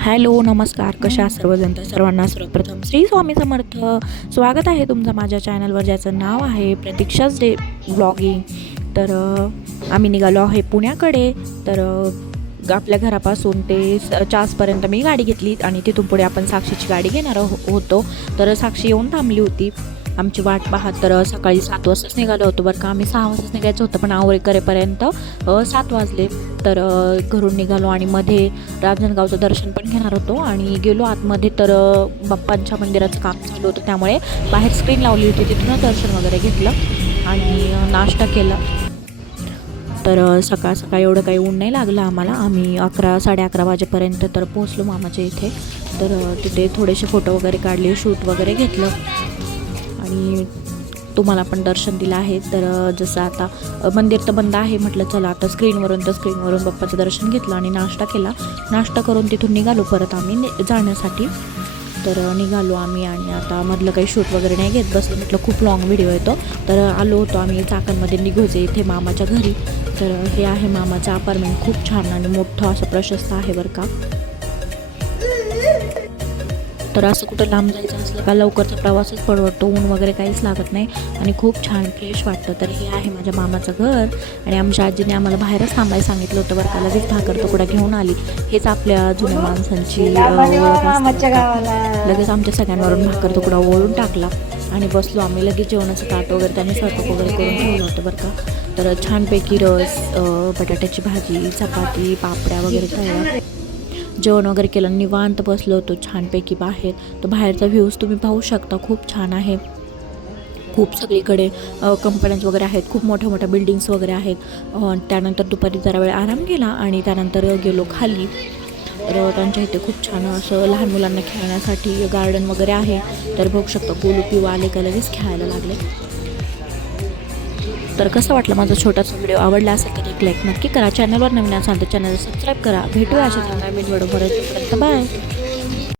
Hello, नमस्कार. कशा आहात सर्वजण? तर सर्वांना सर्वप्रथम श्री स्वामी समर्थ. स्वागत आहे तुमचं माझ्या चॅनलवर, ज्याचं नाव आहे प्रतीक्षाच डे ब्लॉगिंग. तर आम्ही निघालो आहे पुण्याकडे. तर आपल्या घरापासून ते चासपर्यंत मी गाडी घेतली आणि तिथून पुढे आपण साक्षीची गाडी घेणार होतो. तर साक्षी येऊन थांबली होती आमची वाट पाहत. तर सकाळी 7 वाजताच निघालो होतो बरं का. आम्ही 6 वाजताच निघायचं होतं, पण आवरे करेपर्यंत 7 वाजले. तर घरून निघालो आणि मध्ये रांजणगावचं दर्शन पण घेणार होतो आणि गेलो आतमध्ये. तर बाप्पांच्या मंदिराचं काम चालू होतं, त्यामुळे बाहेर स्क्रीन लावली होती, तिथूनच दर्शन वगैरे घेतलं आणि नाश्ता केला. तर सकाळ सकाळ एवढं काही ऊन नाही लागलं आम्हाला. आम्ही 11 साडे 11 वाजेपर्यंत तर पोहोचलो मामाच्या इथे. तर तिथे थोडेसे फोटो वगैरे काढले, शूट वगैरे घेतलं आणि तुम्हाला पण दर्शन दिलं आहे. तर जसं आता मंदिर तर बंद आहे, म्हटलं चला आता स्क्रीनवरून बाप्पाचं दर्शन घेतलं आणि नाश्ता केला. नाश्ता करून तिथून निघालो परत आम्ही जाण्यासाठी. तर निघालो आम्ही आणि आता मधलं काही शूट वगैरे नाही घेत बसलं, म्हटलं खूप लाँग व्हिडिओ येतो. तर आलो होतो आम्ही चाकणमध्ये निघोजे इथे मामाच्या घरी. तर हे आहे मामाचं अपार्टमेंट, खूप छान आणि मोठं असं प्रशस्त आहे बरं का. तर असं कुठं लांब जायचं असलं का लवकरचा प्रवासच परवडतो, ऊन वगैरे काहीच लागत नाही आणि खूप छान फ्रेश वाटतं. तर हे आहे माझ्या मामाचं घर आणि आमच्या आजीने आम्हाला बाहेरच थांबायला सांगितलं होतं बरं का. लगेच भाकर तुकडा घेऊन आली. हेच आपल्या जुन्या माणसांची लगेच आमच्या सगळ्यांवरून भाकर तुकडा ओळून टाकला आणि बसलो आम्ही. लगेच जेवणाचं ताट वगैरे त्यांनी स्वयंपाक वगैरे करून ठेवलं होतं बरं का. तर छानपैकी रस, बटाट्याची भाजी, चपाती, पापड्या वगैरे तळल्या. जेवण वगैरे केलं, निवांत बसलो होतो छानपैकी बाहेर. तर बाहेरचा व्ह्यूज तुम्ही पाहू शकता, खूप छान आहे. खूप सगळीकडे कंपन्याज वगैरे आहेत, खूप मोठ्या मोठ्या बिल्डिंग्स वगैरे आहेत. त्यानंतर दुपारी जरा वेळ आराम केला आणि त्यानंतर गेलो खाली. तर त्यांच्या इथे खूप छान असं लहान मुलांना खेळण्यासाठी गार्डन वगैरे आहे. तर बघू शकता गोलू पिऊ आले का लगेच खेळायला लागले. तर कसं वाटलं माझा छोटासा व्हिडिओ? आवडला असेल तर एक लाईक नक्की करा. चॅनलवर नवीन असाल तर चॅनल सबस्क्राईब करा. भेटूया अशाच नवीन व्हिडिओ. बाय.